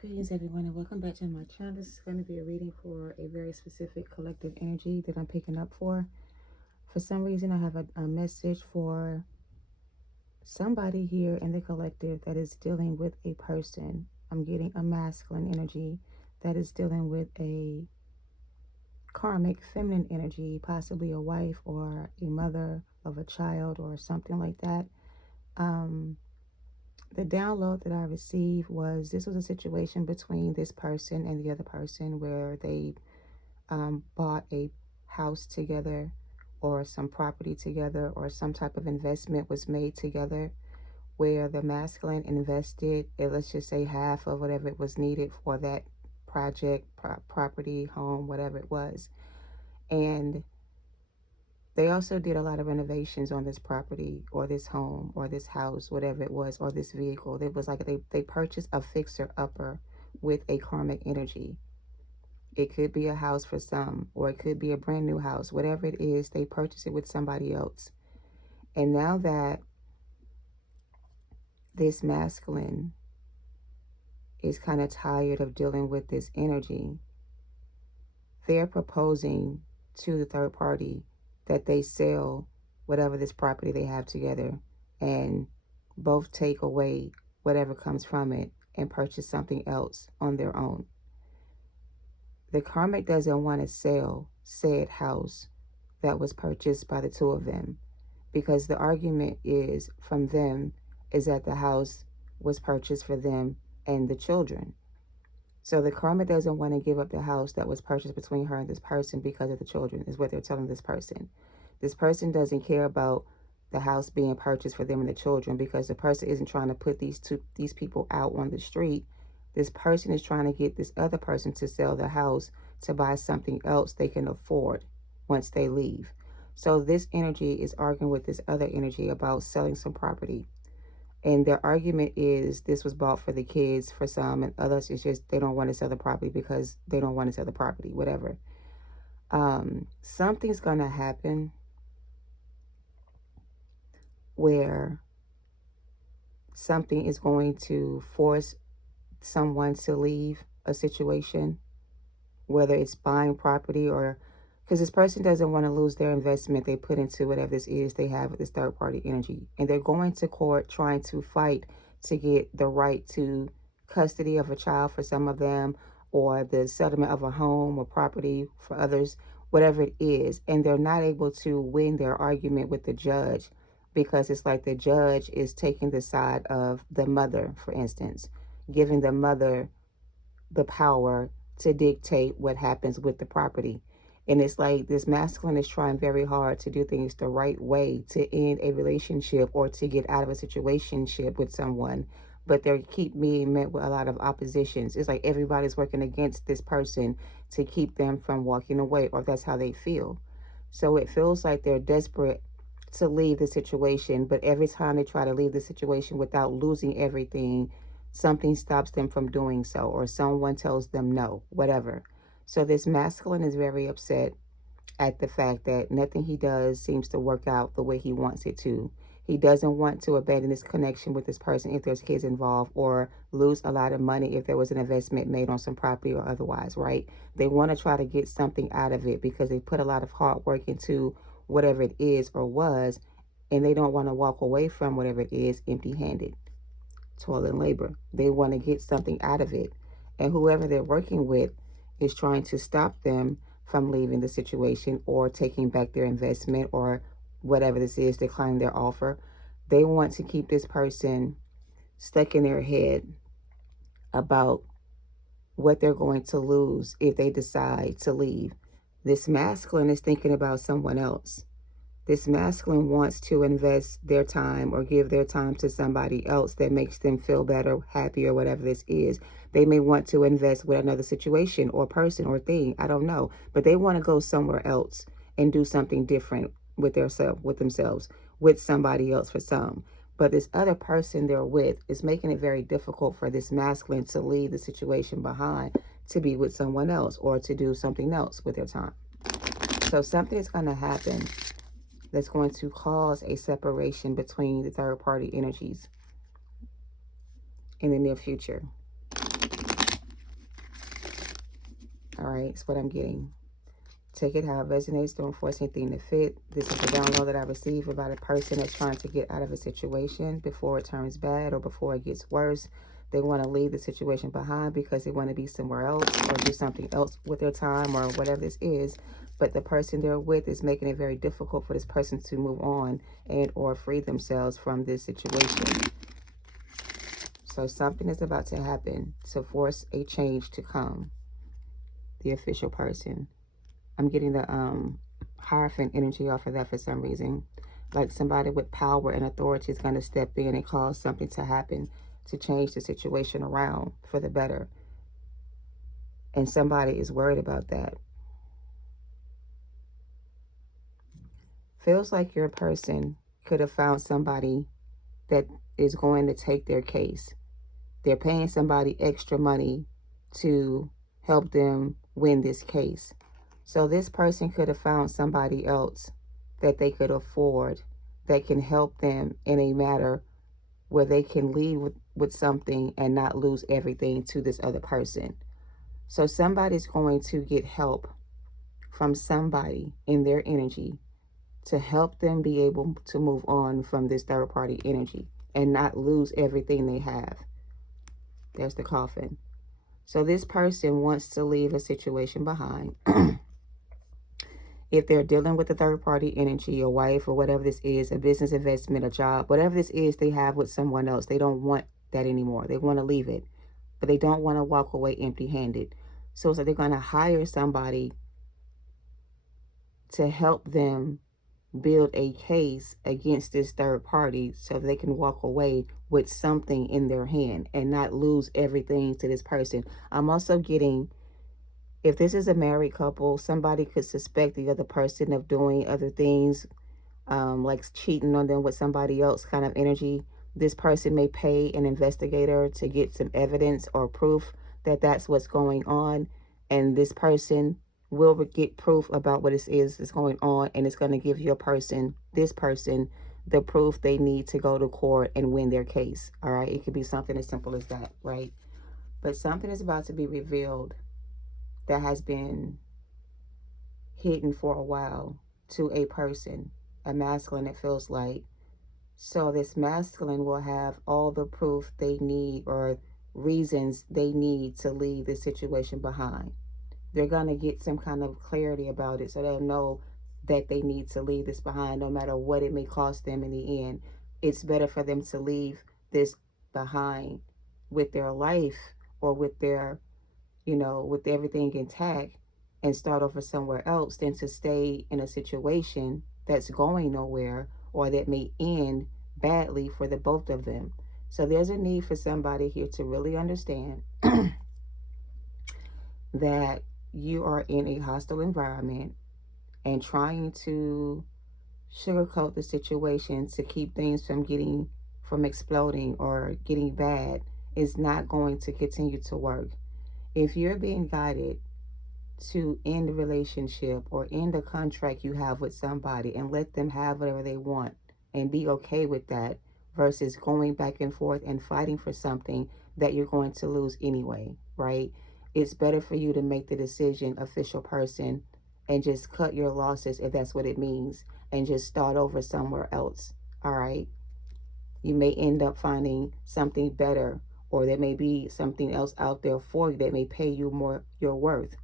Greetings everyone and welcome back to my channel. This is going to be a reading for a very specific collective energy that I'm picking up for. For some reason I have a message for somebody here in the collective that is dealing with a person. I'm getting a masculine energy that is dealing with a karmic feminine energy, possibly a wife or a mother of a child or something like that. The download that I received was this was a situation between this person and the other person where they bought a house together or some property together or some type of investment was made together where the masculine invested, let's just say half of whatever it was needed for that project, property, home, whatever it was. And they also did a lot of renovations on this property or this home or this house, whatever it was, or this vehicle. It was like they purchased a fixer-upper with a karmic energy. It could be a house for some, or it could be a brand new house. Whatever it is, they purchase it with somebody else. And now that this masculine is kind of tired of dealing with this energy, they're proposing to the third party that they sell whatever this property they have together and both take away whatever comes from it and purchase something else on their own. The karmic doesn't want to sell said house that was purchased by the two of them, because the argument is from them is that the house was purchased for them and the children. So the karmic doesn't want to give up the house that was purchased between her and this person because of the children, is what they're telling this person. This person doesn't care about the house being purchased for them and the children, because the person isn't trying to put these people out on the street. This person is trying to get this other person to sell the house to buy something else they can afford once they leave. So this energy is arguing with this other energy about selling some property. And their argument is this was bought for the kids for some, and others it's just they don't want to sell the property because they don't want to sell the property, whatever. Something's going to happen where something is going to force someone to leave a situation, whether it's buying property or because this person doesn't want to lose their investment they put into whatever this is they have with this third party energy. And they're going to court trying to fight to get the right to custody of a child for some of them, or the settlement of a home or property for others, whatever it is. And they're not able to win their argument with the judge, because it's like the judge is taking the side of the mother, for instance, giving the mother the power to dictate what happens with the property. And it's like this masculine is trying very hard to do things the right way to end a relationship or to get out of a situationship with someone, but they keep being met with a lot of oppositions. It's like everybody's working against this person to keep them from walking away, or that's how they feel. So it feels like they're desperate to leave the situation, but every time they try to leave the situation without losing everything, something stops them from doing so, or someone tells them no, whatever. So this masculine is very upset at the fact that nothing he does seems to work out the way he wants it to. He doesn't want to abandon his connection with this person if there's kids involved, or lose a lot of money if there was an investment made on some property or otherwise, right? They want to try to get something out of it because they put a lot of hard work into whatever it is or was, and they don't want to walk away from whatever it is empty-handed. Toil and labor. They want to get something out of it. And whoever they're working with is trying to stop them from leaving the situation or taking back their investment or whatever this is, declining their offer. They want to keep this person stuck in their head about what they're going to lose if they decide to leave. This masculine is thinking about someone else. This masculine wants to invest their time or give their time to somebody else that makes them feel better, happy, or whatever this is. They may want to invest with another situation or person or thing. I don't know. But they want to go somewhere else and do something different with themselves, with somebody else for some. But this other person they're with is making it very difficult for this masculine to leave the situation behind to be with someone else or to do something else with their time. So something is going to happen that's going to cause a separation between the third party energies in the near future. All right, that's what I'm getting. Take it how it resonates. Don't force anything to fit. This is the download that I received about a person that's trying to get out of a situation before it turns bad or before it gets worse. They want to leave the situation behind because they want to be somewhere else or do something else with their time or whatever this is. But the person they're with is making it very difficult for this person to move on and or free themselves from this situation. So something is about to happen to force a change to come. The official person. I'm getting the Hierophant energy off of that for some reason. Like somebody with power and authority is going to step in and cause something to happen to change the situation around for the better. And somebody is worried about that. Feels like your person could have found somebody that is going to take their case. They're paying somebody extra money to help them win this case. So this person could have found somebody else that they could afford that can help them in a matter where they can leave with something and not lose everything to this other person. So somebody's going to get help from somebody in their energy to help them be able to move on from this third party energy and not lose everything they have. There's the coffin. So this person wants to leave a situation behind. If they're dealing with a third-party energy, a wife or whatever this is, a business investment, a job, whatever this is they have with someone else, they don't want that anymore. They want to leave it, but they don't want to walk away empty-handed. So they're going to hire somebody to help them build a case against this third party so they can walk away with something in their hand and not lose everything to this person. I'm also getting, if this is a married couple, somebody could suspect the other person of doing other things, like cheating on them with somebody else kind of energy. This person may pay an investigator to get some evidence or proof that that's what's going on. And this person will get proof about what it is that's going on. And it's going to give this person, the proof they need to go to court and win their case. All right. It could be something as simple as that, right? But something is about to be revealed that has been hidden for a while to a person, a masculine, it feels like. So this masculine will have all the proof they need or reasons they need to leave the situation behind. They're going to get some kind of clarity about it so they'll know that they need to leave this behind no matter what it may cost them in the end. It's better for them to leave this behind with their life or with their, with everything intact and start over somewhere else than to stay in a situation that's going nowhere or that may end badly for the both of them. So there's a need for somebody here to really understand that you are in a hostile environment and trying to sugarcoat the situation to keep things from exploding or getting bad is not going to continue to work. If you're being guided to end a relationship or end a contract you have with somebody and let them have whatever they want and be okay with that versus going back and forth and fighting for something that you're going to lose anyway, right? It's better for you to make the decision, official person, and just cut your losses if that's what it means and just start over somewhere else, all right? You may end up finding something better, or there may be something else out there for you that may pay you more your worth.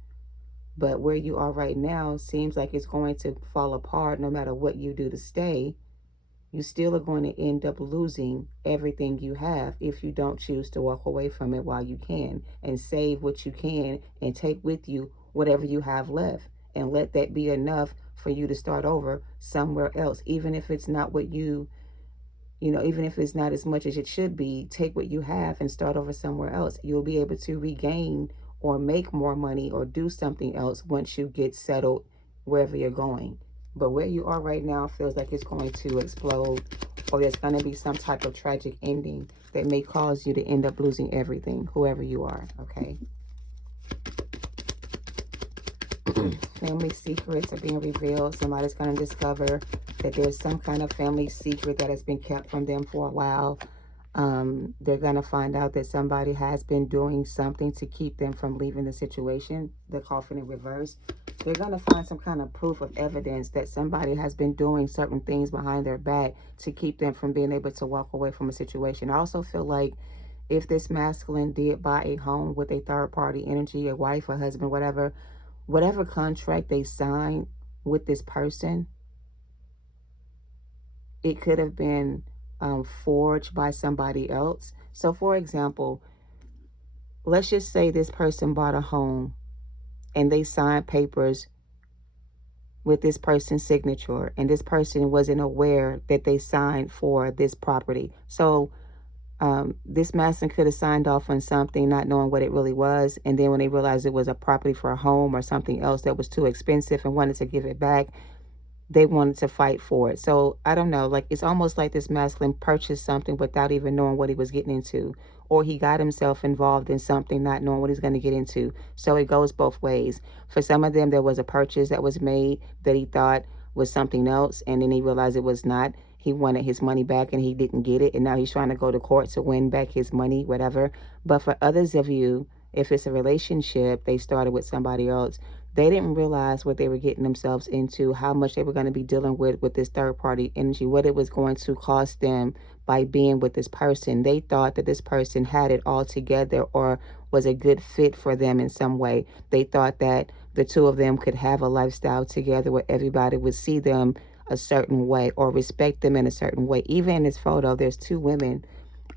But where you are right now seems like it's going to fall apart no matter what you do to stay. You still are going to end up losing everything you have if you don't choose to walk away from it while you can and save what you can and take with you whatever you have left and let that be enough for you to start over somewhere else. Even if it's not what even if it's not as much as it should be, take what you have and start over somewhere else. You'll be able to regain or make more money or do something else once you get settled wherever you're going. But where you are right now feels like it's going to explode, or there's going to be some type of tragic ending that may cause you to end up losing everything, whoever you are, okay? Family secrets are being revealed. Somebody's going to discover that there's some kind of family secret that has been kept from them for a while. They're going to find out that somebody has been doing something to keep them from leaving the situation, the coffin in reverse. They're going to find some kind of proof of evidence that somebody has been doing certain things behind their back to keep them from being able to walk away from a situation. I also feel like if this masculine did buy a home with a third party energy, a wife, a husband, whatever contract they signed with this person, it could have been forged by somebody else. So, for example, let's just say this person bought a home and they signed papers with this person's signature, and this person wasn't aware that they signed for this property. So, this masculine could have signed off on something not knowing what it really was, and then when they realized it was a property for a home or something else that was too expensive and wanted to give it back, they wanted to fight for it. So I don't know, like it's almost like this masculine purchased something without even knowing what he was getting into, or he got himself involved in something not knowing what he's going to get into. So it goes both ways. For some of them, there was a purchase that was made that he thought was something else, and then he realized it was not. He wanted his money back and he didn't get it, and now he's trying to go to court to win back his money, whatever. But for others of you, if it's a relationship they started with somebody else, they didn't realize what they were getting themselves into, how much they were going to be dealing with this third party energy, what it was going to cost them by being with this person. They thought that this person had it all together or was a good fit for them in some way. They thought that the two of them could have a lifestyle together where everybody would see them a certain way or respect them in a certain way. Even in this photo, there's two women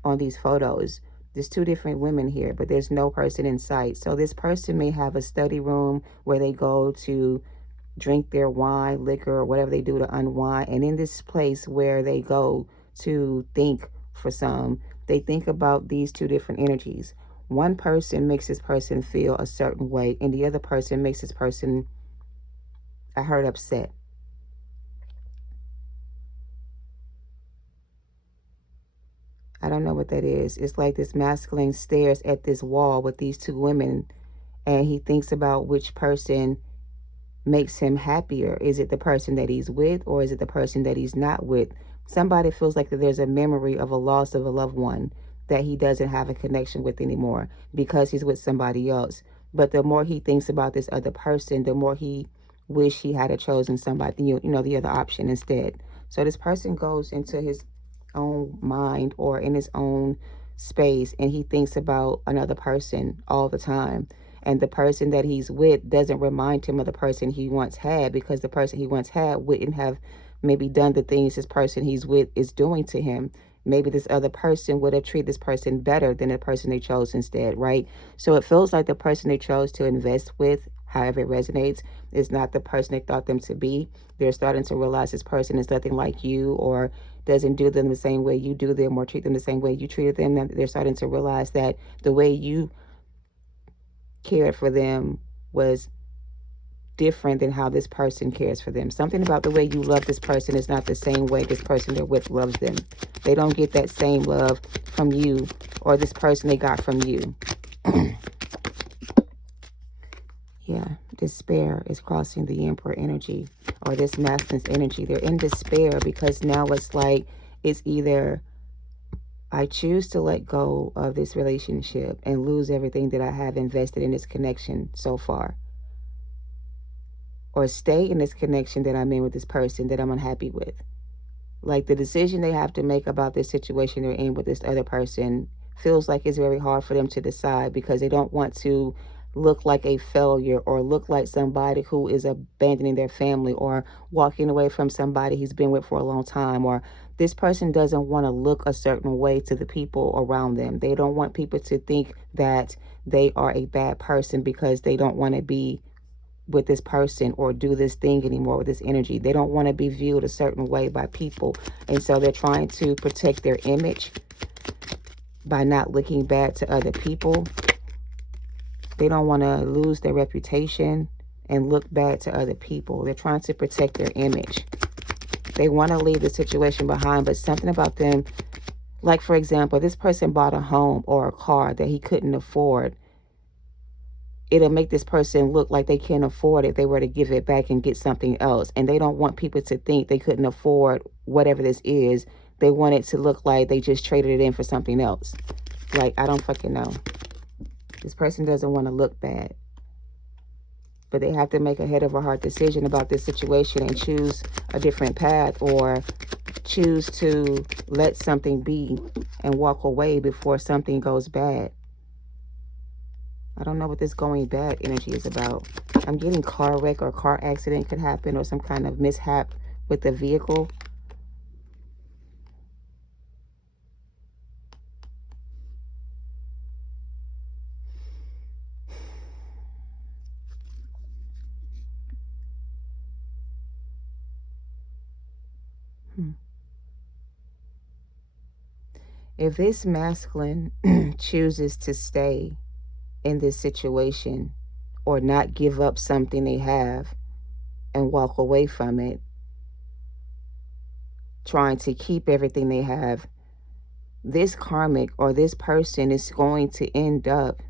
on these photos. There's two different women here, but there's no person in sight. So this person may have a study room where they go to drink their wine, liquor, or whatever they do to unwind. And in this place where they go to think, for some, they think about these two different energies. One person makes this person feel a certain way, and the other person makes this person, I heard, upset. I don't know what that is. It's like this masculine stares at this wall with these two women, and he thinks about which person makes him happier. Is it the person that he's with, or is it the person that he's not with? Somebody feels like that there's a memory of a loss of a loved one that he doesn't have a connection with anymore because he's with somebody else. But the more he thinks about this other person, the more he wish he had chosen somebody, the other option instead. So this person goes into his own mind or in his own space, and he thinks about another person all the time. And the person that he's with doesn't remind him of the person he once had, because the person he once had wouldn't have maybe done the things this person he's with is doing to him. Maybe this other person would have treated this person better than the person they chose instead, right? So it feels like the person they chose to invest with, however it resonates, is not the person they thought them to be. They're starting to realize this person is nothing like you, or doesn't do them the same way you do them, or treat them the same way you treated them. And they're starting to realize that the way you cared for them was different than how this person cares for them. Something about the way you love this person is not the same way this person they're with loves them. They don't get that same love from you or this person they got from you. Yeah, despair is crossing the Emperor energy, or this masculine's energy. They're in despair because now it's like it's either I choose to let go of this relationship and lose everything that I have invested in this connection so far, or stay in this connection that I'm in with this person that I'm unhappy with. Like the decision they have to make about this situation they're in with this other person feels like it's very hard for them to decide, because they don't want to look like a failure or look like somebody who is abandoning their family or walking away from somebody he's been with for a long time, or this person doesn't want to look a certain way to the people around them. They don't want people to think that they are a bad person because they don't want to be with this person or do this thing anymore with this energy. They don't want to be viewed a certain way by people. And so they're trying to protect their image by not looking bad to other people. They don't want to lose their reputation and look bad to other people. They're trying to protect their image. They want to leave the situation behind, but something about them, like for example, this person bought a home or a car that he couldn't afford. It'll make this person look like they can't afford it if they were to give it back and get something else. And they don't want people to think they couldn't afford whatever this is they want it to look like they just traded it in for something else. Like, I don't fucking know. This person doesn't want to look bad. But they have to make a head over heart decision about this situation and choose a different path, or choose to let something be and walk away before something goes bad. I don't know what this going bad energy is about. I'm getting car wreck or car accident could happen, or some kind of mishap with the vehicle. If this masculine chooses to stay in this situation or not give up something they have and walk away from it, trying to keep everything they have, this karmic or this person is going to end up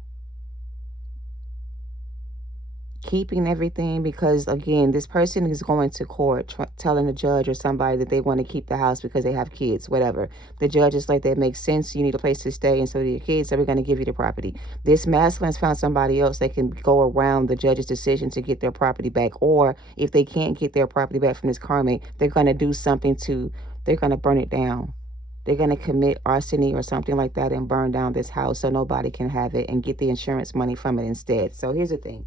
keeping everything, because again, this person is going to court telling the judge or somebody that they want to keep the house because they have kids, whatever. The judge is like, that makes sense, you need a place to stay, and so do your kids, so we're going to give you the property. This masculine's found somebody else that can go around the judge's decision to get their property back. Or if they can't get their property back from this karmic, they're going to do something they're going to burn it down. They're going to commit arson or something like that and burn down this house so nobody can have it, and get the insurance money from it instead. So here's the thing.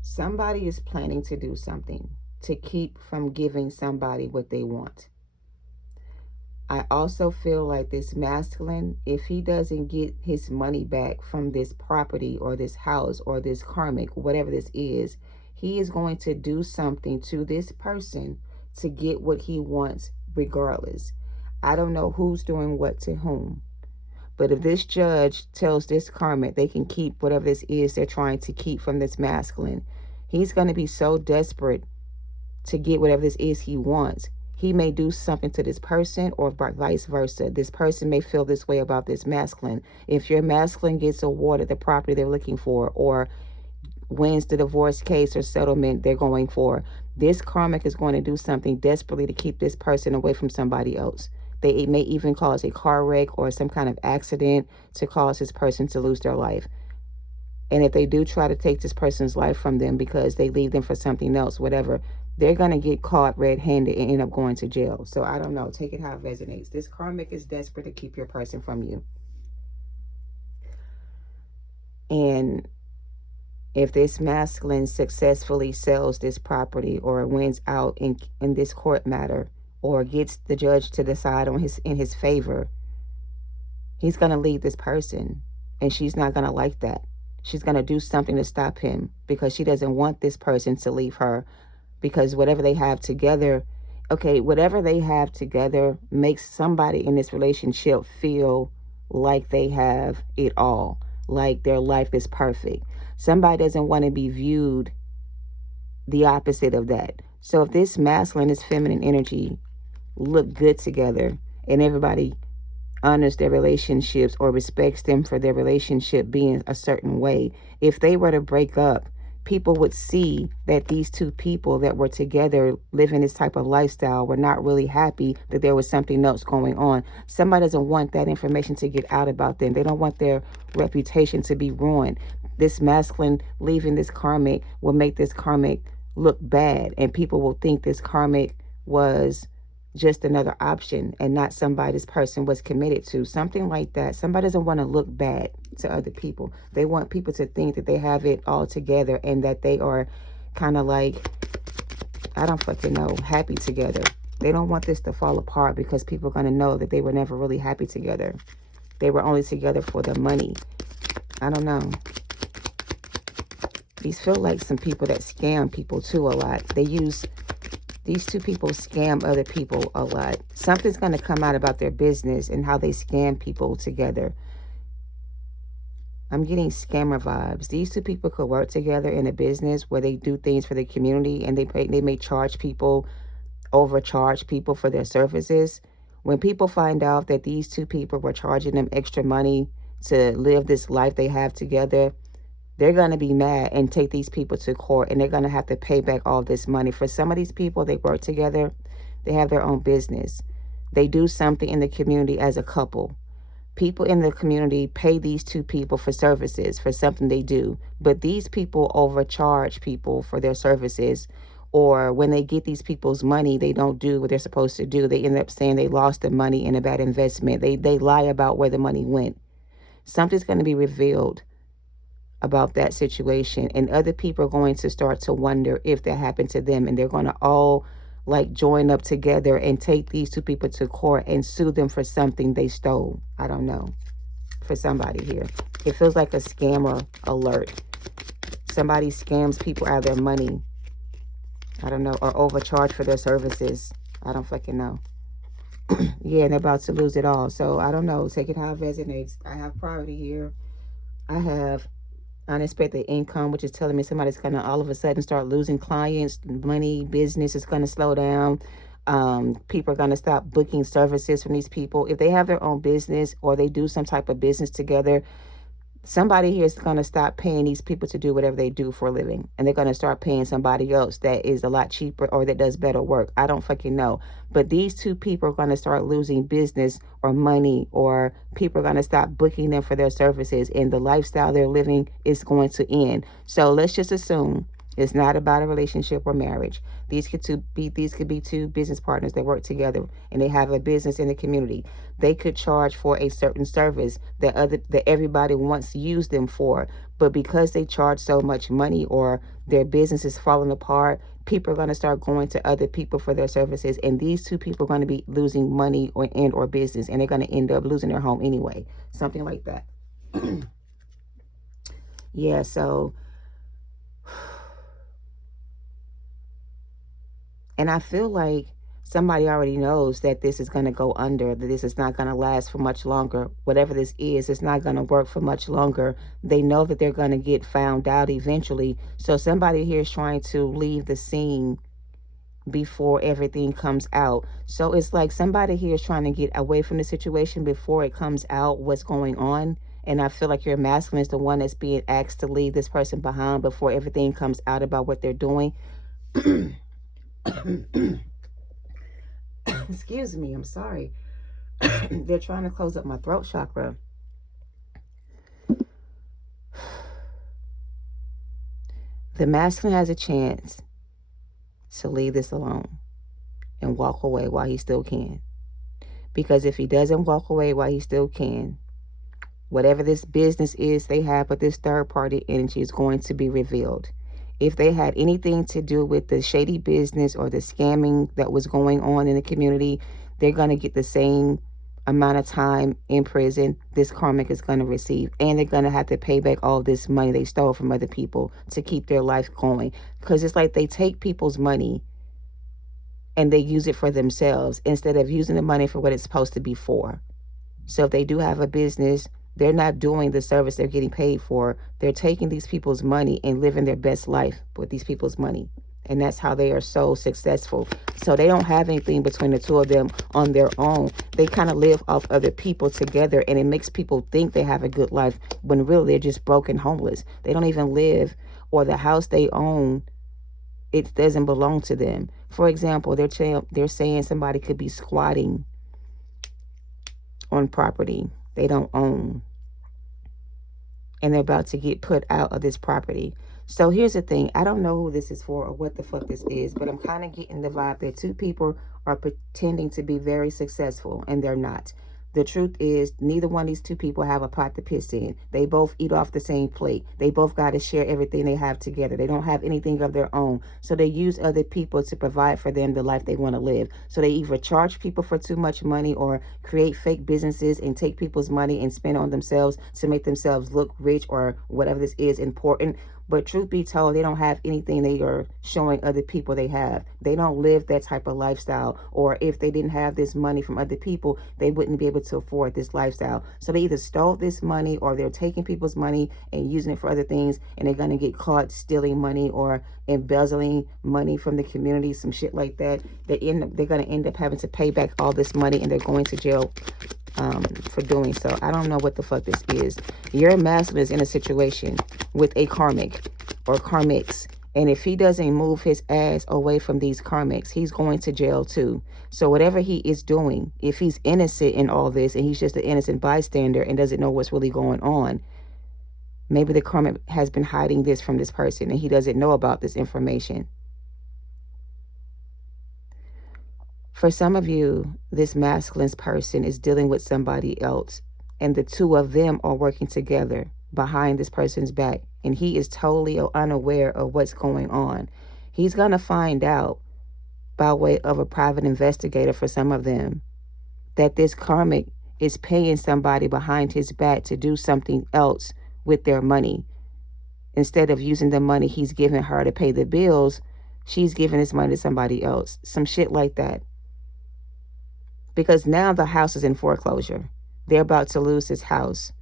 Somebody is planning to do something to keep from giving somebody what they want. I also feel like this masculine, if he doesn't get his money back from this property or this house or this karmic, whatever this is, he is going to do something to this person to get what he wants regardless. I don't know who's doing what to whom. But if this judge tells this karmic they can keep whatever this is they're trying to keep from this masculine, he's going to be so desperate to get whatever this is he wants. He may do something to this person, or vice versa. This person may feel this way about this masculine. If your masculine gets awarded the property they're looking for, or wins the divorce case or settlement they're going for, this karmic is going to do something desperately to keep this person away from somebody else. They may even cause a car wreck or some kind of accident to cause this person to lose their life. And if they do try to take this person's life from them because they leave them for something else, whatever, they're going to get caught red-handed and end up going to jail. So I don't know. Take it how it resonates. This karmic is desperate to keep your person from you. And if this masculine successfully sells this property or wins out in this court matter, or gets the judge to decide in his favor, he's going to leave this person, and she's not going to like that. She's going to do something to stop him, because she doesn't want this person to leave her, because whatever they have together, whatever they have together makes somebody in this relationship feel like they have it all, like their life is perfect. Somebody doesn't want to be viewed the opposite of that. So if this masculine, this feminine energy look good together, and everybody honors their relationships or respects them for their relationship being a certain way, if they were to break up, people would see that these two people that were together living this type of lifestyle were not really happy, that there was something else going on. Somebody doesn't want that information to get out about them. They don't want their reputation to be ruined. This masculine leaving this karmic will make this karmic look bad, and people will think this karmic was just another option and not somebody this person was committed to. Something like that. Somebody doesn't want to look bad to other people. They want people to think that they have it all together, and that they are kind of like, I don't fucking know, happy together. They don't want this to fall apart, because people are going to know that they were never really happy together. They were only together for the money. I don't know. These feel like some people that scam people too a lot. These two people scam other people a lot. Something's going to come out about their business and how they scam people together. I'm getting scammer vibes. These two people could work together in a business where they do things for the community, and they may charge people, overcharge people for their services. When people find out that these two people were charging them extra money to live this life they have together, they're going to be mad and take these people to court, and they're going to have to pay back all this money. For some of these people, they work together, they have their own business, they do something in the community as a couple. People in the community pay these two people for services for something they do, but these people overcharge people for their services, or when they get these people's money, they don't do what they're supposed to do. They end up saying they lost the money in a bad investment. They lie about where the money went. Something's going to be revealed about that situation, and other people are going to start to wonder if that happened to them, and they're going to all like join up together and take these two people to court and sue them for something they stole. I don't know. For somebody here, it feels like a scammer alert. Somebody scams people out of their money, I don't know, or overcharge for their services. I don't fucking know. Yeah, and they're about to lose it all. So I don't know, take it how it resonates. I have poverty here. I have unexpected income, which is telling me somebody's gonna all of a sudden start losing clients, money, business is gonna slow down. People are gonna stop booking services from these people. If they have their own business or they do some type of business together, somebody here is going to stop paying these people to do whatever they do for a living, and they're going to start paying somebody else that is a lot cheaper or that does better work. I don't fucking know. But these two people are going to start losing business or money, or people are going to stop booking them for their services, and the lifestyle they're living is going to end. So let's just assume it's not about a relationship or marriage. These could be two business partners that work together and they have a business in the community. They could charge for a certain service that everybody wants to use them for, but because they charge so much money or their business is falling apart, people are going to start going to other people for their services, and these two people are going to be losing money or business, and they're going to end up losing their home anyway. Something like that. Yeah, so and I feel like somebody already knows that this is going to go under, that this is not going to last for much longer. Whatever this is, it's not going to work for much longer. They know that they're going to get found out eventually. So somebody here is trying to leave the scene before everything comes out. So it's like somebody here is trying to get away from the situation before it comes out what's going on. And I feel like your masculine is the one that's being asked to leave this person behind before everything comes out about what they're doing. Excuse me, I'm sorry. They're trying to close up my throat chakra. The masculine has a chance to leave this alone and walk away while he still can. Because if he doesn't walk away while he still can, whatever this business is they have with this third party energy is going to be revealed. If they had anything to do with the shady business or the scamming that was going on in the community, they're going to get the same amount of time in prison this karmic is going to receive. And they're going to have to pay back all this money they stole from other people to keep their life going. Because it's like they take people's money and they use it for themselves instead of using the money for what it's supposed to be for. So if they do have a business, they're not doing the service they're getting paid for. They're taking these people's money and living their best life with these people's money. And that's how they are so successful. So they don't have anything between the two of them on their own. They kind of live off other people together, and it makes people think they have a good life when really they're just broke and homeless. They don't even live, or the house they own, it doesn't belong to them. For example, they're saying somebody could be squatting on property they don't own, and they're about to get put out of this property. So here's the thing. I don't know who this is for or what the fuck this is, but I'm kind of getting the vibe that two people are pretending to be very successful, and they're not. The truth is, neither one of these two people have a pot to piss in. They both eat off the same plate. They both got to share everything they have together. They don't have anything of their own. So they use other people to provide for them the life they want to live. So they either charge people for too much money or create fake businesses and take people's money and spend on themselves to make themselves look rich or whatever this is important. But truth be told, they don't have anything they are showing other people they have. They don't live that type of lifestyle. Or if they didn't have this money from other people, they wouldn't be able to afford this lifestyle. So they either stole this money or they're taking people's money and using it for other things, and they're going to get caught stealing money or embezzling money from the community, some shit like that. They're going to end up having to pay back all this money, and they're going to jail for doing so. I don't know what the fuck this is. Your masculine is in a situation with a karmic or karmics. And if he doesn't move his ass away from these karmics, he's going to jail too. So whatever he is doing, if he's innocent in all this and he's just an innocent bystander and doesn't know what's really going on, maybe the karmic has been hiding this from this person and he doesn't know about this information. For some of you, this masculine person is dealing with somebody else, and the two of them are working together behind this person's back, and he is totally unaware of what's going on. He's going to find out by way of a private investigator for some of them that this karmic is paying somebody behind his back to do something else with their money. Instead of using the money he's giving her to pay the bills, she's giving this money to somebody else. Some shit like that. Because now the house is in foreclosure. They're about to lose this house.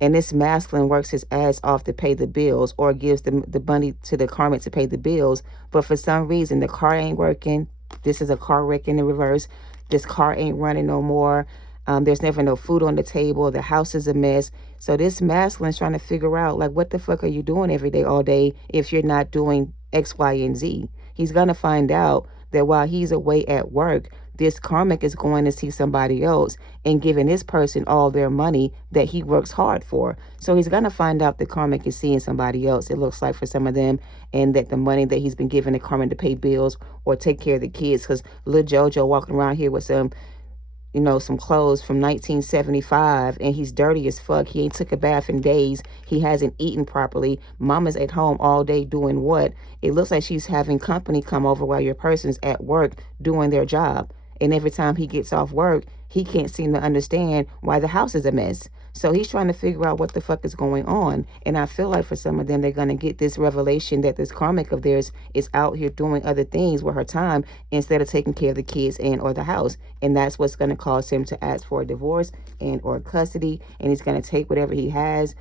And this masculine works his ass off to pay the bills or gives the money to the karmic to pay the bills. But for some reason, the car ain't working. This is a car wreck in the reverse. This car ain't running no more. There's never no food on the table. The house is a mess. So this masculine is trying to figure out, like, what the fuck are you doing every day, all day, if you're not doing X, Y, and Z? He's going to find out that while he's away at work, this karmic is going to see somebody else and giving this person all their money that he works hard for. So he's going to find out the karmic is seeing somebody else, it looks like, for some of them, and that the money that he's been giving the karmic to pay bills or take care of the kids, because little JoJo walking around here with some clothes from 1975, and he's dirty as fuck. He ain't took a bath in days. He hasn't eaten properly. Mama's at home all day doing what? It looks like she's having company come over while your person's at work doing their job. And every time he gets off work, he can't seem to understand why the house is a mess. So he's trying to figure out what the fuck is going on. And I feel like for some of them, they're going to get this revelation that this karmic of theirs is out here doing other things with her time instead of taking care of the kids and or the house. And that's what's going to cause him to ask for a divorce and or custody. And he's going to take whatever he has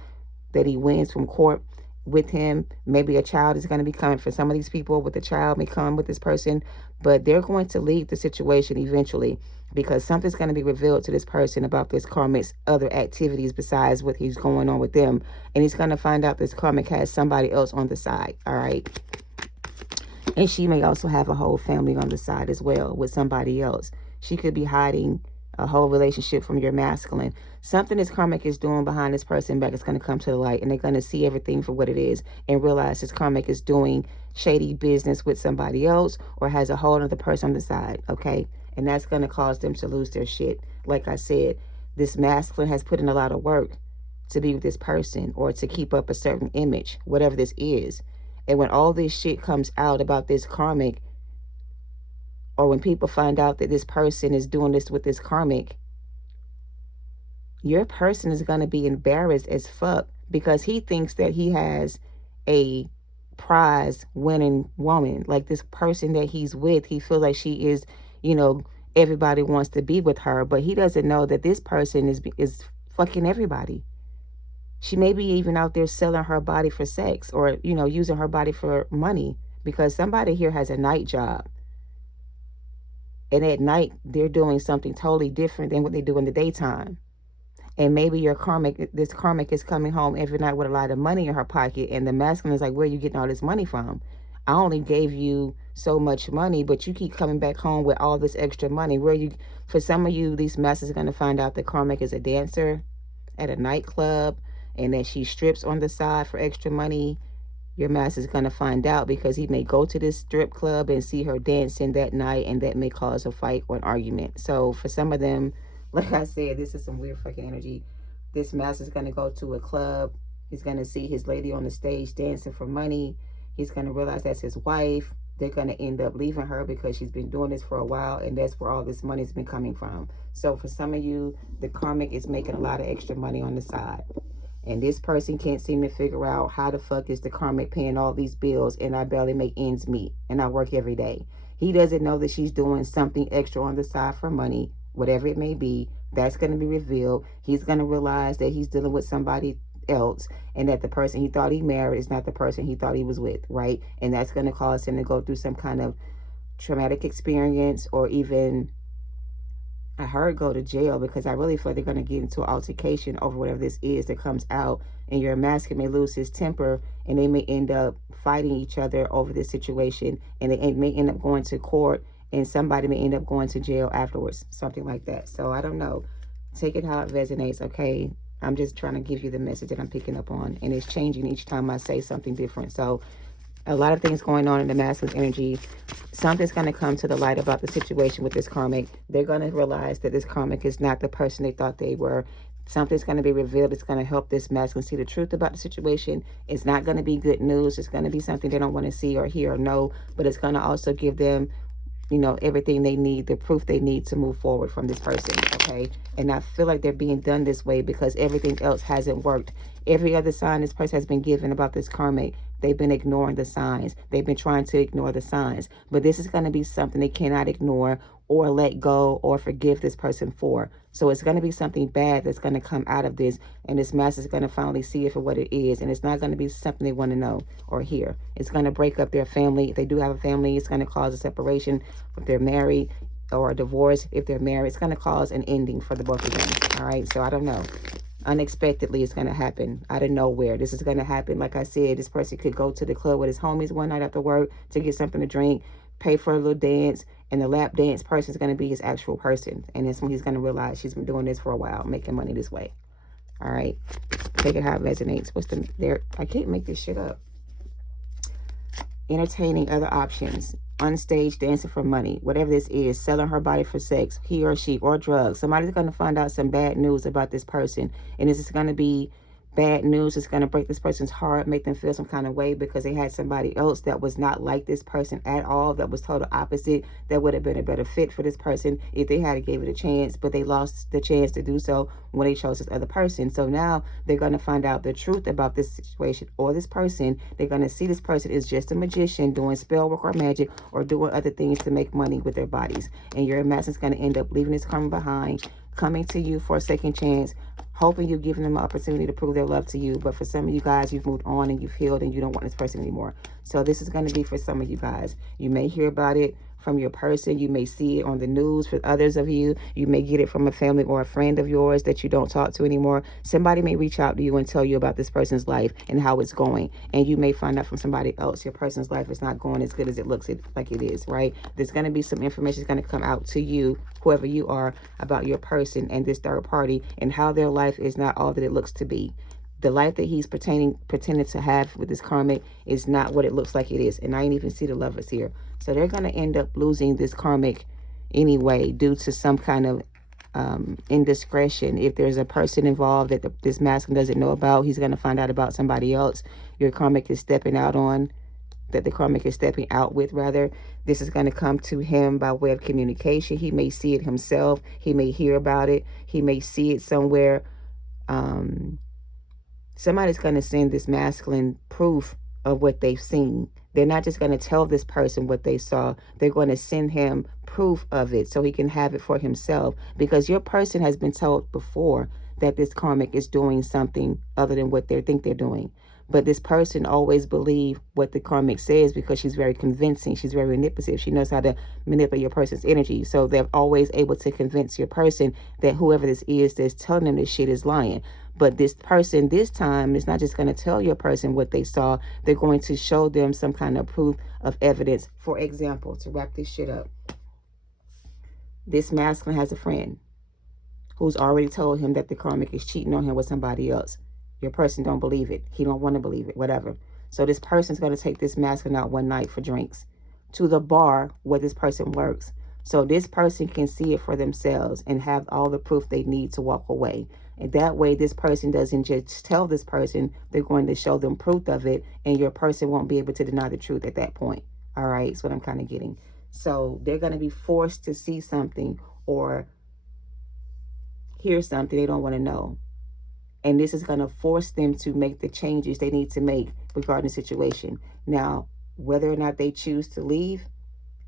that he wins from court with him. Maybe a child is going to be coming for some of these people. With the child may come with this person. But they're going to leave the situation eventually, because something's going to be revealed to this person about this karmic's other activities besides what he's going on with them. And he's going to find out this karmic has somebody else on the side. All right. And she may also have a whole family on the side as well with somebody else. She could be hiding a whole relationship from your masculine. Something this karmic is doing behind this person back is going to come to the light, and they're going to see everything for what it is and realize this karmic is doing shady business with somebody else or has a whole other person on the side, okay? And that's going to cause them to lose their shit. Like I said, this masculine has put in a lot of work to be with this person or to keep up a certain image, whatever this is. And when all this shit comes out about this karmic, or when people find out that this person is doing this with this karmic, your person is going to be embarrassed as fuck because he thinks that he has a prize winning woman. Like this person that he's with, he feels like she is, everybody wants to be with her, but he doesn't know that this person is fucking everybody. She may be even out there selling her body for sex or, using her body for money, because somebody here has a night job. And at night, they're doing something totally different than what they do in the daytime. And maybe this karmic is coming home every night with a lot of money in her pocket. And the masculine is like, where are you getting all this money from? I only gave you so much money, but you keep coming back home with all this extra money. For some of you, these masters are going to find out that karmic is a dancer at a nightclub and that she strips on the side for extra money. Your master is going to find out because he may go to this strip club and see her dancing that night, and that may cause a fight or an argument. So for some of them, like I said, this is some weird fucking energy. This master is going to go to a club. He's going to see his lady on the stage dancing for money. He's going to realize that's his wife. They're going to end up leaving her because she's been doing this for a while, and that's where all this money's been coming from. So for some of you, the karmic is making a lot of extra money on the side. And this person can't seem to figure out how the fuck is the karmic paying all these bills and I barely make ends meet and I work every day. He doesn't know that she's doing something extra on the side for money, whatever it may be. That's going to be revealed. He's going to realize that he's dealing with somebody else and that the person he thought he married is not the person he thought he was with, right? And that's going to cause him to go through some kind of traumatic experience or even I heard go to jail, because I really feel like they're going to get into an altercation over whatever this is that comes out, and your masculine may lose his temper, and they may end up fighting each other over this situation, and they may end up going to court, and somebody may end up going to jail afterwards, something like that. So I don't know. Take it how it resonates, okay? I'm just trying to give you the message that I'm picking up on, and it's changing each time I say something different. So a lot of things going on in the masculine energy. Something's going to come to the light about the situation with this karmic. They're going to realize that this karmic is not the person they thought they were. Something's going to be revealed. It's going to help this masculine see the truth about the situation. It's not going to be good news. It's going to be something they don't want to see or hear or know, but it's going to also give them, you know, everything they need, the proof they need to move forward from this person, okay? And I feel like they're being done this way because everything else hasn't worked. Every other sign this person has been given about this karmic, they've been ignoring the signs. They've been trying to ignore the signs. But this is going to be something they cannot ignore or let go or forgive this person for. So it's going to be something bad that's going to come out of this, and this master is going to finally see it for what it is, and it's not going to be something they want to know or hear. It's going to break up their family. If they do have a family, it's going to cause a separation if they're married, or a divorce if they're married. It's going to cause an ending for the both of them. All right, so I don't know. Unexpectedly, it's going to happen out of nowhere. This is going to happen. Like I said, this person could go to the club with his homies one night after work to get something to drink, pay for a little dance, and the lap dance person is going to be his actual person. And that's when he's going to realize she's been doing this for a while, making money this way. All right. Take it how it resonates. What's the there? I can't make this shit up. Entertaining other options. Unstage dancing for money. Whatever this is. Selling her body for sex. He or she. Or drugs. Somebody's going to find out some bad news about this person. And this is going to be bad news. It's going to break this person's heart, make them feel some kind of way because they had somebody else that was not like this person at all, that was total opposite, that would have been a better fit for this person if they had gave it a chance, but they lost the chance to do so when they chose this other person. So now they're going to find out the truth about this situation or this person. They're going to see this person is just a magician doing spell work or magic or doing other things to make money with their bodies. And your master is going to end up leaving this karma behind, coming to you for a second chance, hoping you've given them an opportunity to prove their love to you. But for some of you guys, you've moved on and you've healed and you don't want this person anymore. So this is going to be for some of you guys. You may hear about it from your person. You may see it on the news. For others of you, you may get it from a family or a friend of yours that you don't talk to anymore. Somebody may reach out to you and tell you about this person's life and how it's going. And you may find out from somebody else your person's life is not going as good as it looks like it is, right? There's going to be some information that's going to come out to you, whoever you are, about your person and this third party and how their life is not all that it looks to be. The life that he's pretending to have with this karmic is not what it looks like it is. And I ain't even see the lovers here. So they're going to end up losing this karmic anyway due to some kind of indiscretion. If there's a person involved that this masculine doesn't know about, he's going to find out about somebody else your karmic is stepping out on, that the karmic is stepping out with, rather. This is going to come to him by way of communication. He may see it himself. He may hear about it. He may see it somewhere. Somebody's going to send this masculine proof of what they've seen. They're not just going to tell this person what they saw. They're going to send him proof of it so he can have it for himself. Because your person has been told before that this karmic is doing something other than what they think they're doing. But this person always believes what the karmic says because she's very convincing. She's very manipulative. She knows how to manipulate your person's energy. So they're always able to convince your person that whoever this is that's telling them this shit is lying. But this person this time is not just going to tell your person what they saw. They're going to show them some kind of proof of evidence. For example, to wrap this shit up, this masculine has a friend who's already told him that the karmic is cheating on him with somebody else. Your person don't believe it. He don't want to believe it, whatever. So this person's going to take this masculine out one night for drinks to the bar where this person works. So this person can see it for themselves and have all the proof they need to walk away. And that way, this person doesn't just tell this person, they're going to show them proof of it, and your person won't be able to deny the truth at that point. All right, that's what I'm kind of getting. So they're going to be forced to see something or hear something they don't want to know. And this is going to force them to make the changes they need to make regarding the situation. Now, whether or not they choose to leave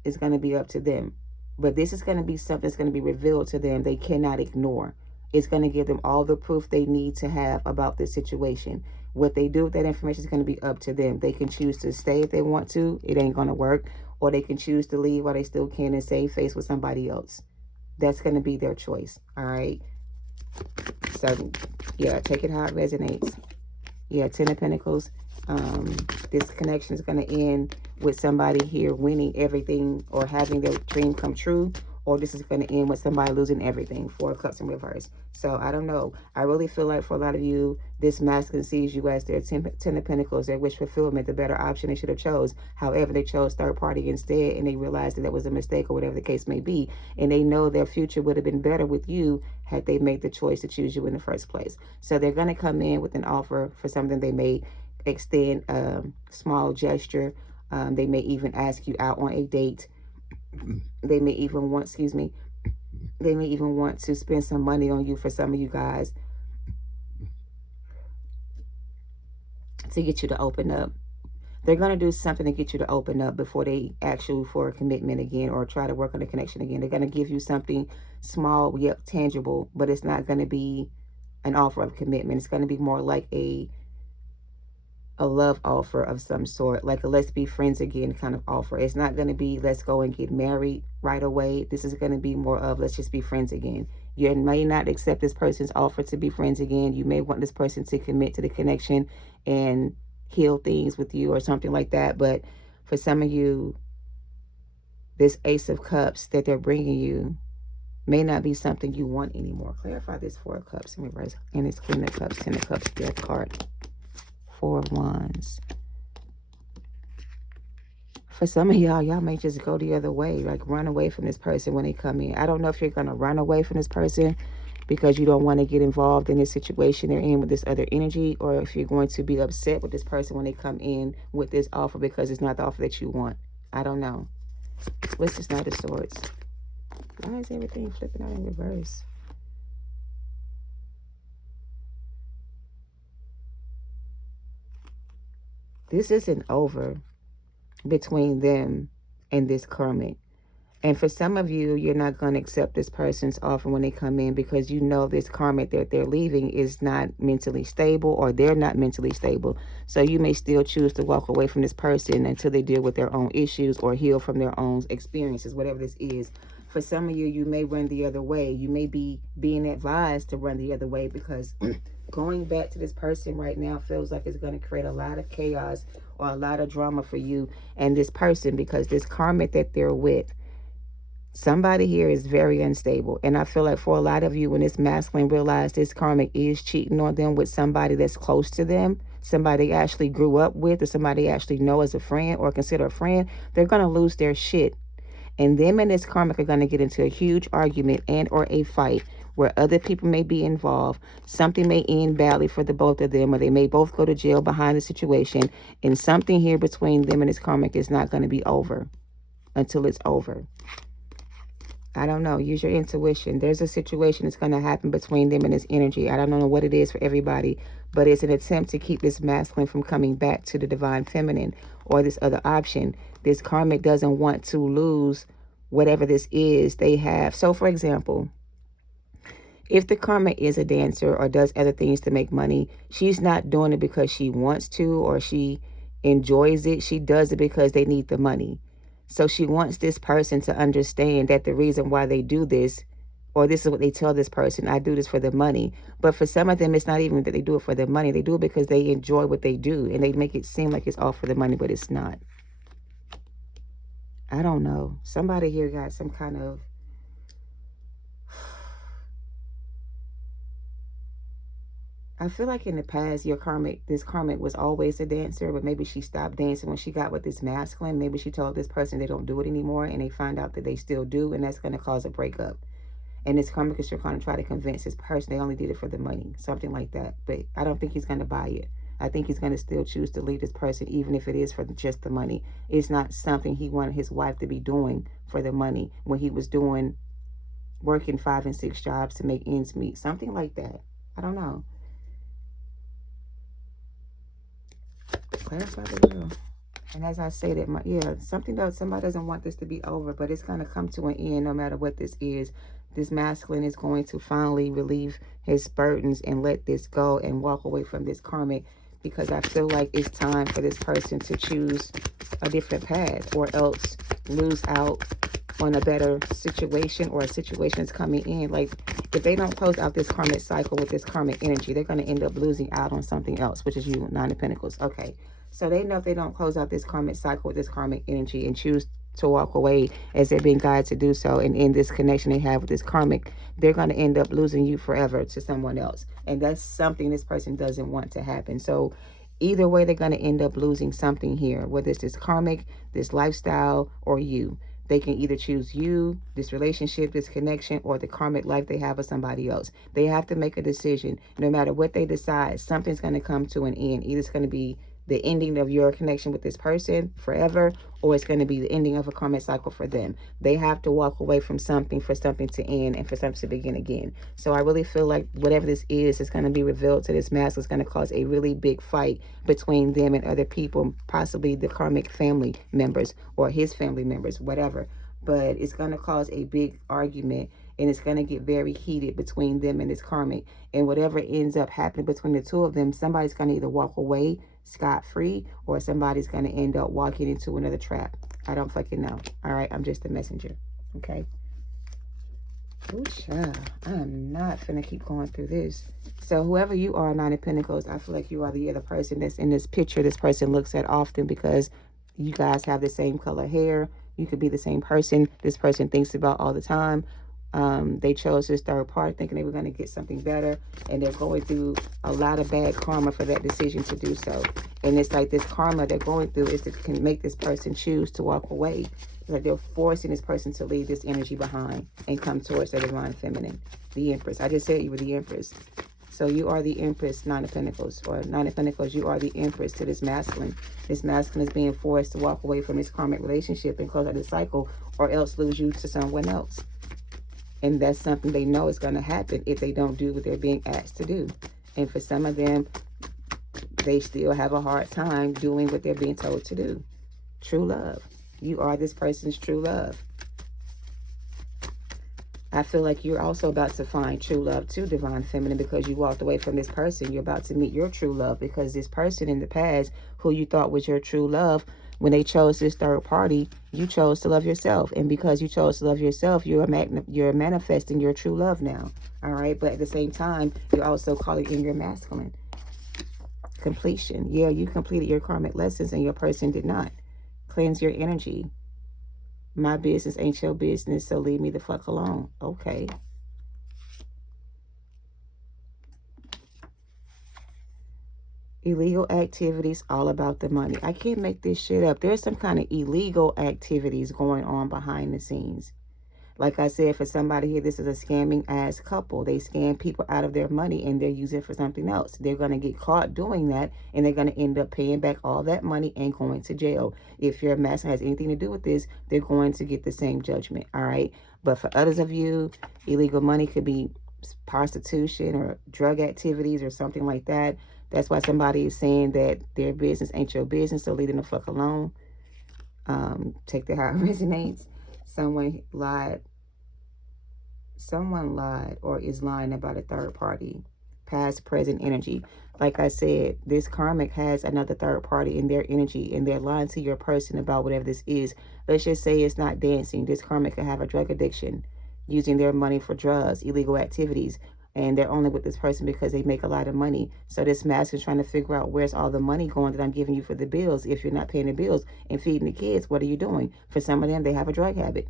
is going to be up to them. But this is going to be something that's going to be revealed to them they cannot ignore. It's going to give them all the proof they need to have about this situation. What they do with that information is going to be up to them. They can choose to stay if they want to. It ain't going to work. Or they can choose to leave while they still can and save face with somebody else. That's going to be their choice. All right. So, yeah, take it how it resonates. Yeah, Ten of Pentacles. This connection is going to end with somebody here winning everything or having their dream come true. Or this is going to end with somebody losing everything. Four of Cups in reverse. So, I don't know. I really feel like for a lot of you, this masculine sees you as their Ten of Pentacles, their wish fulfillment, the better option they should have chose. However, they chose third party instead, and they realized that was a mistake or whatever the case may be. And they know their future would have been better with you had they made the choice to choose you in the first place. So they're going to come in with an offer for something. They may extend a small gesture. They may even ask you out on a date. They may even want, they may even want to spend some money on you for some of you guys to get you to open up. They're going to do something to get you to open up before they ask you for a commitment again or try to work on a connection again. They're going to give you something small yet tangible, but it's not going to be an offer of commitment. It's going to be more like a love offer of some sort, like a let's be friends again kind of offer. It's not going to be let's go and get married right away. This is going to be more of let's just be friends again. You may not accept this person's offer to be friends again. You may want this person to commit to the connection and heal things with you or something like that. But for some of you, this Ace of Cups that they're bringing you may not be something you want anymore. Clarify this Four of Cups in reverse. And it's Queen of Cups, Ten of Cups, Death card. Four of Wands. For some of y'all may just go the other way, like run away from this person when they come in. I don't know if you're going to run away from this person because you don't want to get involved in this situation they're in with this other energy, or if you're going to be upset with this person when they come in with this offer because it's not the offer that you want. I don't know. What's this Knight of Swords? Why is everything flipping out in reverse? This isn't over between them and this karmic. And for some of you, you're not going to accept this person's offer when they come in because you know this karmic that they're leaving is not mentally stable, or they're not mentally stable. So you may still choose to walk away from this person until they deal with their own issues or heal from their own experiences, whatever this is. For some of you, you may run the other way. You may be being advised to run the other way because going back to this person right now feels like it's going to create a lot of chaos or a lot of drama for you and this person, because this karmic that they're with, somebody here is very unstable. And I feel like for a lot of you, when this masculine realize this karmic is cheating on them with somebody that's close to them, somebody they actually grew up with, or somebody they actually know as a friend or consider a friend, they're going to lose their shit. And them and this karmic are going to get into a huge argument and or a fight where other people may be involved. Something may end badly for the both of them, or they may both go to jail behind the situation. And something here between them and this karmic is not going to be over until it's over. I don't know. Use your intuition. There's a situation that's going to happen between them and this energy. I don't know what it is for everybody, but it's an attempt to keep this masculine from coming back to the divine feminine or this other option. This karmic doesn't want to lose whatever this is they have. So, for example, if the karmic is a dancer or does other things to make money, she's not doing it because she wants to or she enjoys it. She does it because they need the money. So she wants this person to understand that the reason why they do this, or this is what they tell this person, I do this for the money. But for some of them, it's not even that they do it for the money. They do it because they enjoy what they do. And they make it seem like it's all for the money, but it's not. I don't know. Somebody here got some kind of... I feel like in the past, this karmic was always a dancer, but maybe she stopped dancing when she got with this masculine. Maybe she told this person they don't do it anymore, and they find out that they still do, and that's going to cause a breakup. And this karmic is trying to try to convince this person they only did it for the money, something like that. But I don't think he's going to buy it. I think he's going to still choose to leave this person, even if it is for just the money. It's not something he wanted his wife to be doing for the money when he was working 5 and 6 jobs to make ends meet, something like that. I don't know. Clarify the will. And as I say that, somebody doesn't want this to be over, but it's going to come to an end no matter what this is. This masculine is going to finally relieve his burdens and let this go and walk away from this karmic, because I feel like it's time for this person to choose a different path, or else lose out on a better situation, or a situation that's coming in. Like, if they don't close out this karmic cycle with this karmic energy, they're going to end up losing out on something else, which is you, Nine of Pentacles. Okay, so they know if they don't close out this karmic cycle with this karmic energy and choose to walk away as they're being guided to do so, and in this connection they have with this karmic, they're going to end up losing you forever to someone else. And that's something this person doesn't want to happen. So either way, they're going to end up losing something here, whether it's this karmic, this lifestyle, or you. They can either choose you, this relationship, this connection, or the karmic life they have with somebody else. They have to make a decision. No matter what they decide, something's going to come to an end. Either it's going to be the ending of your connection with this person forever, or it's going to be the ending of a karmic cycle for them. They have to walk away from something for something to end and for something to begin again. So I really feel like whatever this is going to be revealed to this mask. Is going to cause a really big fight between them and other people, possibly the karmic family members or his family members, whatever. But it's going to cause a big argument, and it's going to get very heated between them and this karmic. And whatever ends up happening between the two of them, somebody's going to either walk away scot-free, or somebody's going to end up walking into another trap. I don't fucking know. All right, I'm just the messenger. Okay. Oh, child. I am not finna keep going through this. So whoever you are, Nine of Pentacles, I feel like you are the other person that's in this picture this person looks at often, because you guys have the same color hair. You could be the same person this person thinks about all the time. They chose this third party thinking they were going to get something better, and they're going through a lot of bad karma for that decision to do so. And it's like this karma they're going through is to can make this person choose to walk away. Like they're forcing this person to leave this energy behind and come towards their divine feminine, the Empress. I just said you were the Empress. So you are the Empress, Nine of Pentacles, or Nine of Pentacles, you are the Empress to this masculine. This masculine is being forced to walk away from this karmic relationship and close out the cycle, or else lose you to someone else. And that's something they know is going to happen if they don't do what they're being asked to do. And for some of them, they still have a hard time doing what they're being told to do. True love. You are this person's true love. I feel like you're also about to find true love too, Divine Feminine, because you walked away from this person. You're about to meet your true love, because this person in the past who you thought was your true love, when they chose this third party, you chose to love yourself. And because you chose to love yourself, you're manifesting your true love now. All right. But at the same time, you're also calling in your masculine. Completion. Yeah, you completed your karmic lessons and your person did not. Cleanse your energy. My business ain't your business, so leave me the fuck alone. Okay. Illegal activities, all about the money. I can't make this shit up. There's some kind of illegal activities going on behind the scenes. Like I said, for somebody here, this is a scamming ass couple. They scam people out of their money and they're using it for something else. They're going to get caught doing that, and they're going to end up paying back all that money and going to jail. If your master has anything to do with this, they're going to get the same judgment. All right. But for others of you, illegal money could be prostitution or drug activities or something like that. That's why somebody is saying that their business ain't your business, so leave them the fuck alone. Take that how it resonates. Someone lied or is lying about a third party. Past, present energy. Like I said, this karmic has another third party in their energy, and they're lying to your person about whatever this is. Let's just say it's not dancing. This karmic could have a drug addiction, using their money for drugs, illegal activities, and they're only with this person because they make a lot of money. So this master is trying to figure out, where's all the money going that I'm giving you for the bills? If you're not paying the bills and feeding the kids, what are you doing? For some of them, they have a drug habit.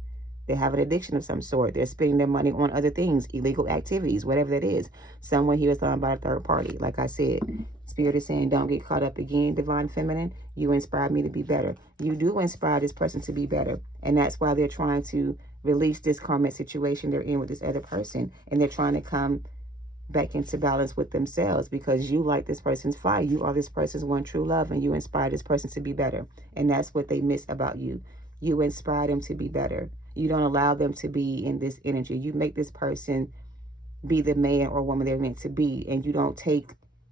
They have an addiction of some sort. They're spending their money on other things, illegal activities, whatever that is. Someone here is lying by a third party. Like I said, Spirit is saying, don't get caught up again, Divine Feminine. You inspired me to be better. You do inspire this person to be better. And that's why they're trying to release this karmic situation they're in with this other person. And they're trying to come back into balance with themselves, because you like this person's fire. You are this person's one true love, and you inspire this person to be better. And that's what they miss about you. You inspire them to be better. You don't allow them to be in this energy. You make this person be the man or woman they're meant to be, and you don't take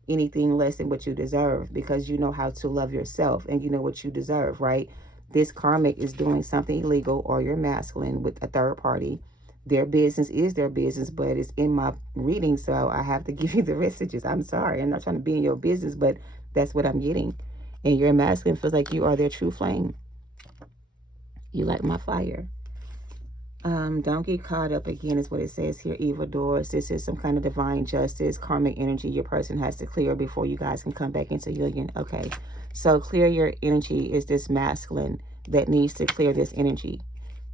anything less than what you deserve, because you know how to love yourself and you know what you deserve, right? This karmic is doing something illegal, or you're masculine with a third party. their business is their business, but it's in my reading, so I have to give you the messages. I'm sorry. I'm not trying to be in your business, but that's what I'm getting. And your masculine feels like you are their true flame. You like my fire. Don't get caught up, again, is what it says here, evildoers. This is some kind of divine justice, karmic energy your person has to clear before you guys can come back into union. Okay, so clear your energy is this masculine that needs to clear this energy.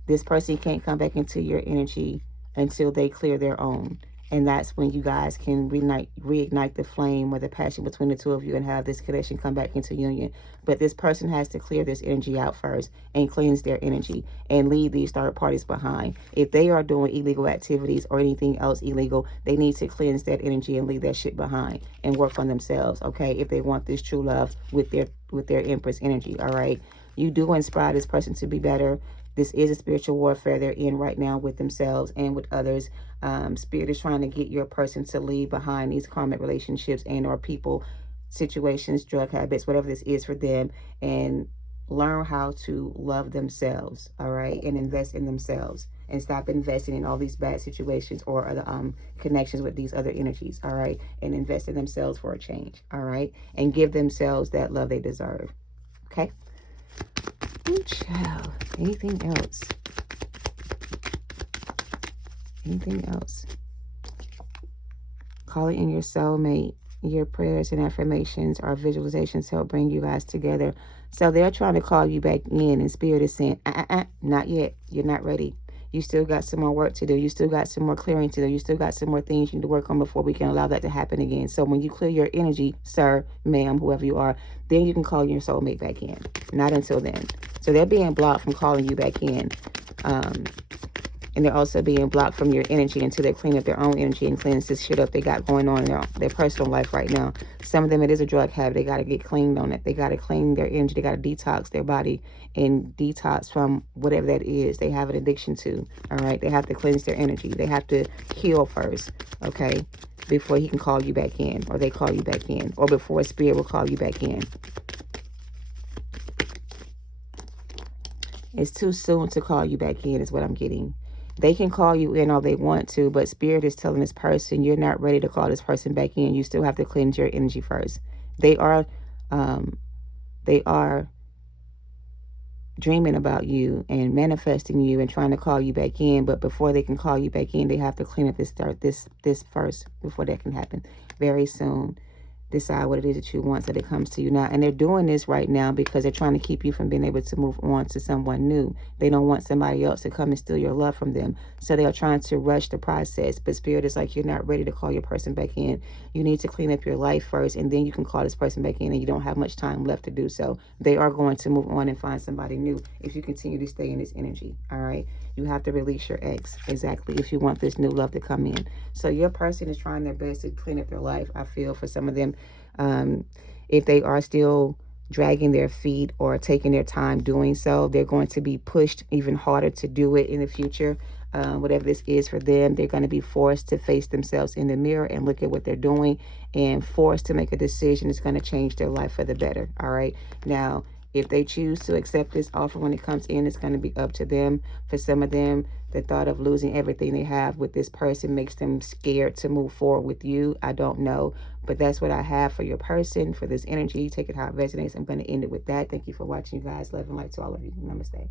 This person can't come back into your energy until they clear their own. And that's when you guys can reignite the flame or the passion between the two of you and have this connection come back into union. But this person has to clear this energy out first and cleanse their energy and leave these third parties behind. If they are doing illegal activities or anything else illegal, they need to cleanse that energy and leave that shit behind and work on themselves, okay? If they want this true love with their Empress energy, all right? You do inspire this person to be better. This is a spiritual warfare they're in right now with themselves and with others. Spirit is trying to get your person to leave behind these karmic relationships and or people, situations, drug habits, whatever this is for them, and learn how to love themselves, all right, and invest in themselves and stop investing in all these bad situations or other connections with these other energies, all right, and invest in themselves for a change, all right, and give themselves that love they deserve, okay? Ooh, child. Anything else? Anything else? Calling in your soulmate. Your prayers and affirmations or visualizations help bring you guys together. So they're trying to call you back in, and Spirit is saying, not yet. You're not ready. You still got some more work to do. You still got some more clearing to do. You still got some more things you need to work on before we can allow that to happen again. So when you clear your energy, sir, ma'am, whoever you are, then you can call your soulmate back in. Not until then. So they're being blocked from calling you back in. And they're also being blocked from your energy until they clean up their own energy and cleanse this shit up they got going on in their personal life right now. Some of them, it is a drug habit. They got to get cleaned on it. They got to clean their energy. They got to detox their body and detox from whatever that is they have an addiction to, all right? They have to cleanse their energy. They have to heal first, okay, before he can call you back in, or they call you back in, or before a spirit will call you back in. It's too soon to call you back in is what I'm getting. They can call you in all they want to, but Spirit is telling this person, you're not ready to call this person back in. You still have to cleanse your energy first. They are dreaming about you and manifesting you and trying to call you back in, but before they can call you back in, they have to clean up this first before that can happen. Very soon. Decide what it is that you want so that it comes to you now. And they're doing this right now because they're trying to keep you from being able to move on to someone new. They don't want somebody else to come and steal your love from them. So they are trying to rush the process. But Spirit is like, you're not ready to call your person back in. You need to clean up your life first, and then you can call this person back in, and you don't have much time left to do so. They are going to move on and find somebody new if you continue to stay in this energy, all right? You have to release your ex, exactly, if you want this new love to come in. So your person is trying their best to clean up their life. I feel for some of them, if they are still dragging their feet or taking their time doing so, they're going to be pushed even harder to do it in the future. Whatever this is for them, they're going to be forced to face themselves in the mirror and look at what they're doing and forced to make a decision that's going to change their life for the better. All right. Now, if they choose to accept this offer when it comes in, it's going to be up to them. For some of them, the thought of losing everything they have with this person makes them scared to move forward with you. I don't know. But that's what I have for your person, for this energy. Take it how it resonates. I'm going to end it with that. Thank you for watching, you guys. Love and light to all of you. Namaste.